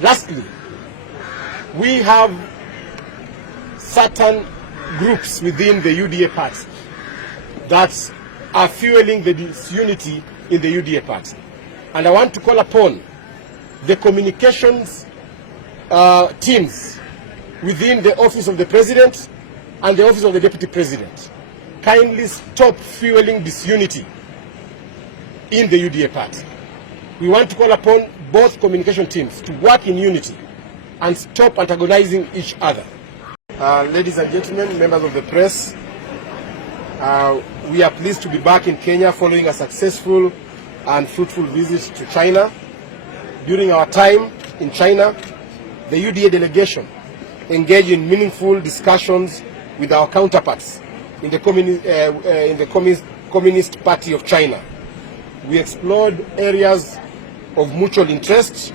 Lastly, we have certain groups within the UDA party that are fueling the disunity in the UDA party. And I want to call upon the communications teams within the office of the President and the office of the Deputy President. Kindly stop fueling disunity in the UDA party. We want to call upon both communication teams to work in unity and stop antagonizing each other. Ladies and gentlemen, members of the press, we are pleased to be back in Kenya following a successful and fruitful visit to China. During our time in China, the UDA delegation engaged in meaningful discussions with our counterparts in the Communist Party of China. We explored areas of mutual interest,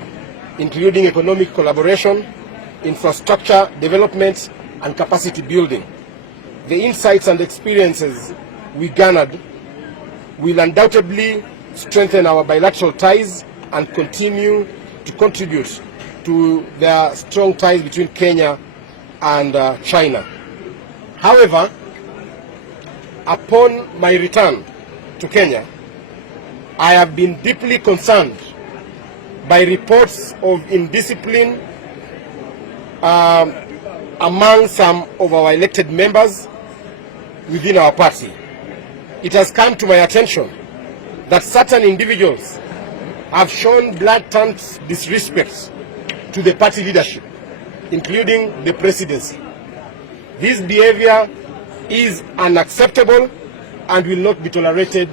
including economic collaboration, infrastructure development, and capacity building. The insights and experiences we garnered will undoubtedly strengthen our bilateral ties and continue to contribute to the strong ties between Kenya and China. However, upon my return to Kenya, I have been deeply concerned by reports of indiscipline among some of our elected members within our party. It has come to my attention that certain individuals have shown blatant disrespect to the party leadership, including the presidency. This behavior is unacceptable and will not be tolerated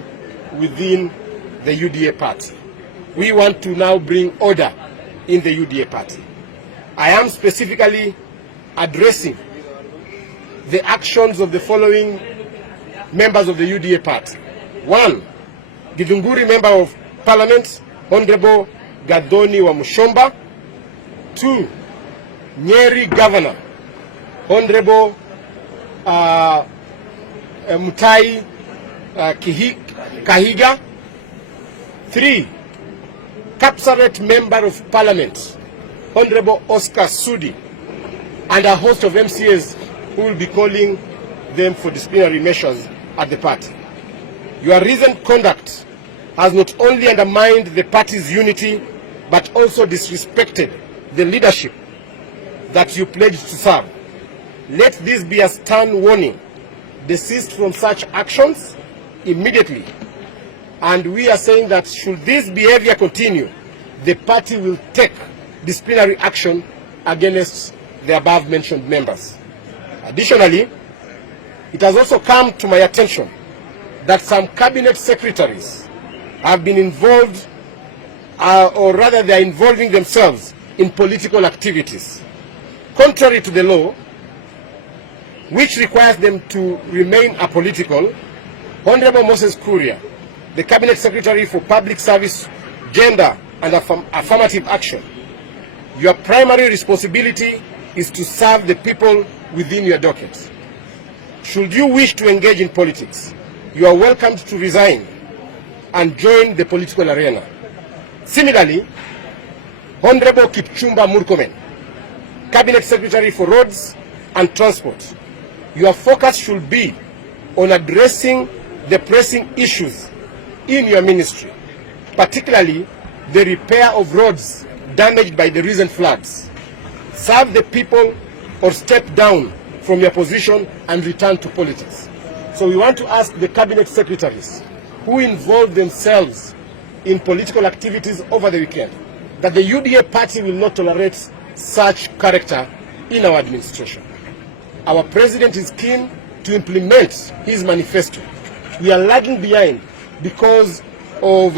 within the UDA party. We want to now bring order in the UDA party. I am specifically addressing the actions of the following members of the UDA party. 1. Githunguri Member of Parliament, Honorable Gathoni wa Mushomba. 2. Nyeri Governor, Honorable Mutahi Kahiga. 3. Kapsaret Member of Parliament, Honorable Oscar Sudi, and a host of MCAs who will be calling them for disciplinary measures at the party. Your recent conduct has not only undermined the party's unity, but also disrespected the leadership that you pledged to serve. Let this be a stern warning. Desist from such actions immediately. And we are saying that should this behavior continue, the party will take disciplinary action against the above-mentioned members. Additionally, it has also come to my attention that some cabinet secretaries have been involved, or rather they are involving themselves in political activities. Contrary to the law, which requires them to remain apolitical, Honorable Moses Kuria, the Cabinet Secretary for Public Service, Gender and Affirmative Action, your primary responsibility is to serve the people within your docket. Should you wish to engage in politics, you are welcome to resign and join the political arena. Similarly, Honorable Kipchumba Murkomen, Cabinet Secretary for Roads and Transport, your focus should be on addressing the pressing issues in your ministry, particularly the repair of roads damaged by the recent floods. Serve the people or step down from your position and return to politics. So we want to ask the cabinet secretaries who involved themselves in political activities over the weekend that the UDA party will not tolerate such character in our administration. Our president is keen to implement his manifesto. We are lagging behind because of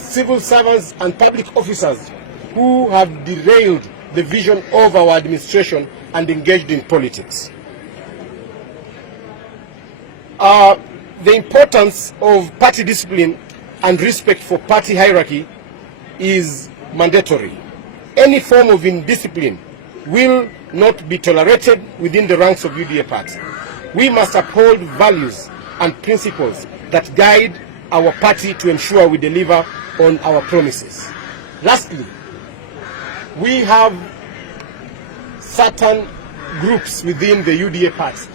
civil servants and public officers who have derailed the vision of our administration and engaged in politics. The importance of party discipline and respect for party hierarchy is mandatory. Any form of indiscipline will not be tolerated within the ranks of UDA party. We must uphold values and principles that guide our party to ensure we deliver on our promises. Lastly, we have certain groups within the UDA party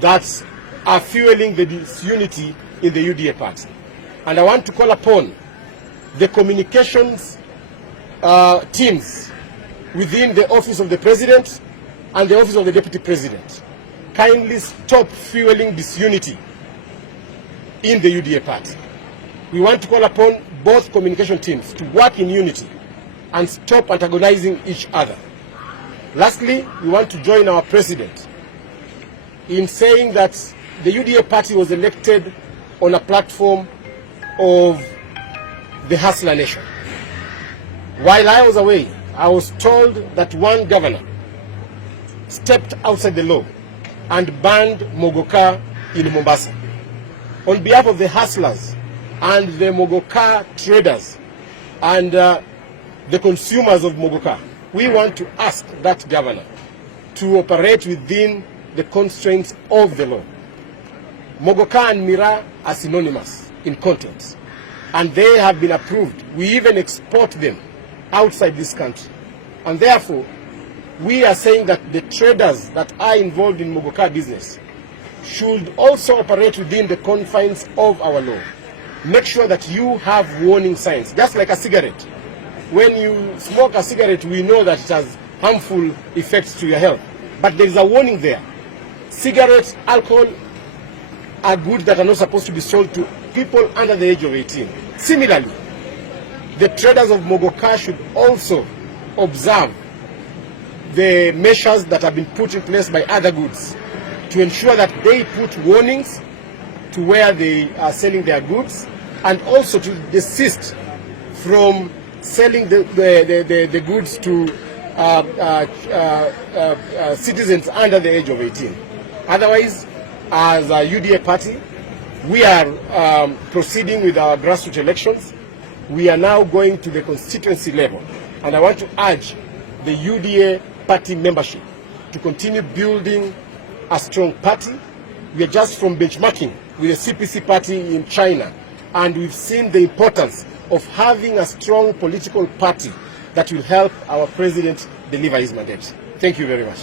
that are fueling the disunity in the UDA party. And I want to call upon the communications teams within the office of the president and the office of the deputy president. Kindly stop fueling disunity in the UDA party. We want to call upon both communication teams to work in unity and stop antagonizing each other. Lastly, we want to join our president in saying that the UDA party was elected on a platform of the hustler nation. While I was away, I was told that one governor stepped outside the law and banned mogoka in Mombasa. On behalf of the hustlers and the mogoka traders and the consumers of mogoka, we want to ask that governor to operate within the constraints of the law. Mogoka and Mira are synonymous in content, and they have been approved. We even export them outside this country. And therefore, we are saying that the traders that are involved in mogoka business should also operate within the confines of our law. Make sure that you have warning signs, just like a cigarette. When you smoke a cigarette, we know that it has harmful effects to your health. But there is a warning there. Cigarettes, alcohol are goods that are not supposed to be sold to people under the age of 18. Similarly, the traders of mogoka should also observe the measures that have been put in place by other goods to ensure that they put warnings to where they are selling their goods, and also to desist from selling the goods to citizens under the age of 18. Otherwise, as a UDA party, we are proceeding with our grassroots elections. We are now going to the constituency level, and I want to urge the UDA party membership to continue building a strong party. We are just from benchmarking with the CPC party in China, and we've seen the importance of having a strong political party that will help our president deliver his mandate. Thank you very much.